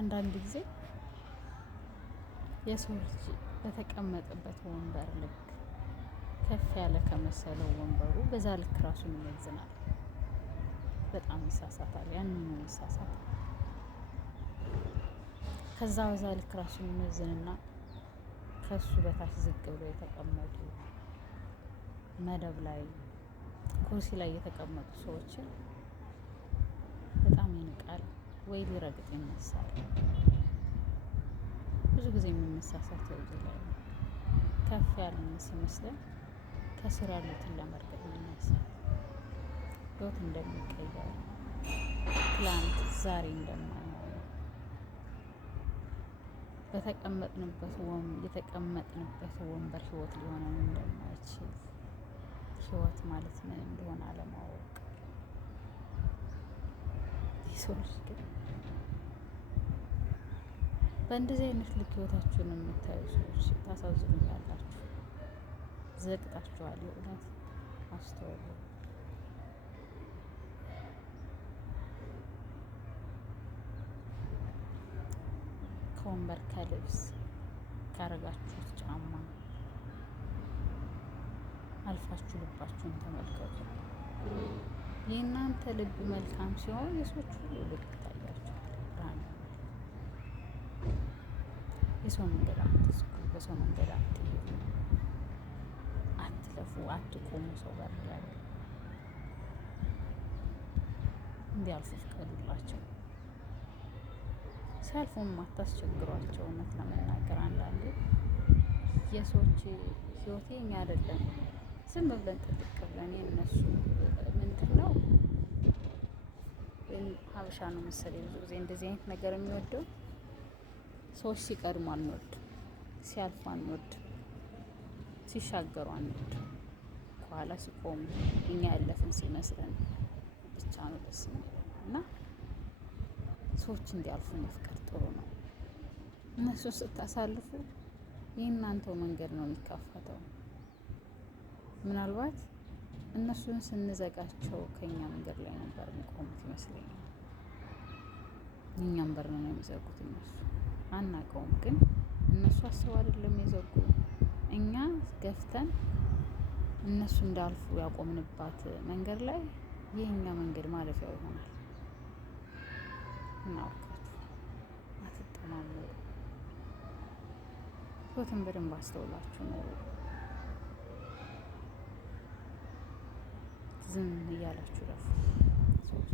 አንዳንድ ጊዜ የሰው ልጅ በተቀመጠበት ወንበር ልክ ከፍ ያለ ከመሰለው ወንበሩ በዛ ልክ ራሱን ይመዝናል። በጣም ይሳሳታል። ያንን ነው ይሳሳታል። ከዛ በዛ ልክ ራሱን ይመዝንና ከሱ በታች ዝቅ ብሎ የተቀመጡ መደብ ላይ ኩርሲ ላይ የተቀመጡ ሰዎችን በጣም ይንቃል ወይ ሊረግጥ ይነሳል። ብዙ ጊዜ የምንሳሳተው እዚህ ላይ ነው። ከፍ ያለን ሲመስለን ከስር ያሉትን ለመርገጥ ይነሳል። ህይወት እንደሚቀየር ትላንት ዛሬ እንደማይሆን የተቀመጥንበት ወንበር ህይወት ሊሆነን እንደማይችል ህይወት ማለት ምን እንደሆነ አለማወቅ። የሰው ልጅ ግን በእንደዚህ አይነት ልክ ህይወታችሁን የምታዩ ሰዎች ታሳዝኑኛላችሁ። ዘግጣችኋል። የእውነት አስተውሉ። ከወንበር ከልብስ ካረጋችሁት ጫማ አልፋችሁ ልባችሁን ተመልከቱ። የእናንተ ልብ መልካም ሲሆን የሰዎች ሁሉ ልብ ይታያችኋል። ብርሃን የሰው መንገድ አትዝጉ። በሰው መንገድ አትሄዱ። አትለፉ፣ አትቆሙ። ሰው በር ላይ እንዲያልፉ ፍቀዱላቸው። ሲያልፉም አታስቸግሯቸው። እውነት ለመናገር አንዳንዴ የሰዎች ህይወቴ እኛ አይደለም ዝም ብለን ጥልቅ ብለን የእነሱ ምንድን ነው ሀበሻ ነው መሰለኝ ብዙ ጊዜ እንደዚህ አይነት ነገር የሚወደው። ሰዎች ሲቀድሙ አንወድ፣ ሲያልፉ አንወድ፣ ሲሻገሩ አንወድ። ከኋላ ሲቆሙ እኛ ያለፍን ሲመስለን ብቻ ነው ደስ የሚለው እና ሰዎች እንዲያልፉ መፍቀድ ጥሩ ነው። እነሱን ስታሳልፉ የእናንተው መንገድ ነው የሚከፈተው። ምናልባት እነሱን ስንዘጋቸው ከኛ መንገድ ላይ ነበር የሚቆሙት ይመስለኛል። እኛም በር ነው የሚዘጉት እነሱ አናውቀውም። ግን እነሱ አስበው አይደለም የዘጉ። እኛ ገፍተን እነሱ እንዳልፉ ያቆምንባት መንገድ ላይ የእኛ መንገድ ማለፊያው ይሆናል። እናውቃችሁ አትጠማመዱ። ህይወትን በደንብ አስተውላችሁ ነው። ዝም እያላችሁ ረፉ ሰዎች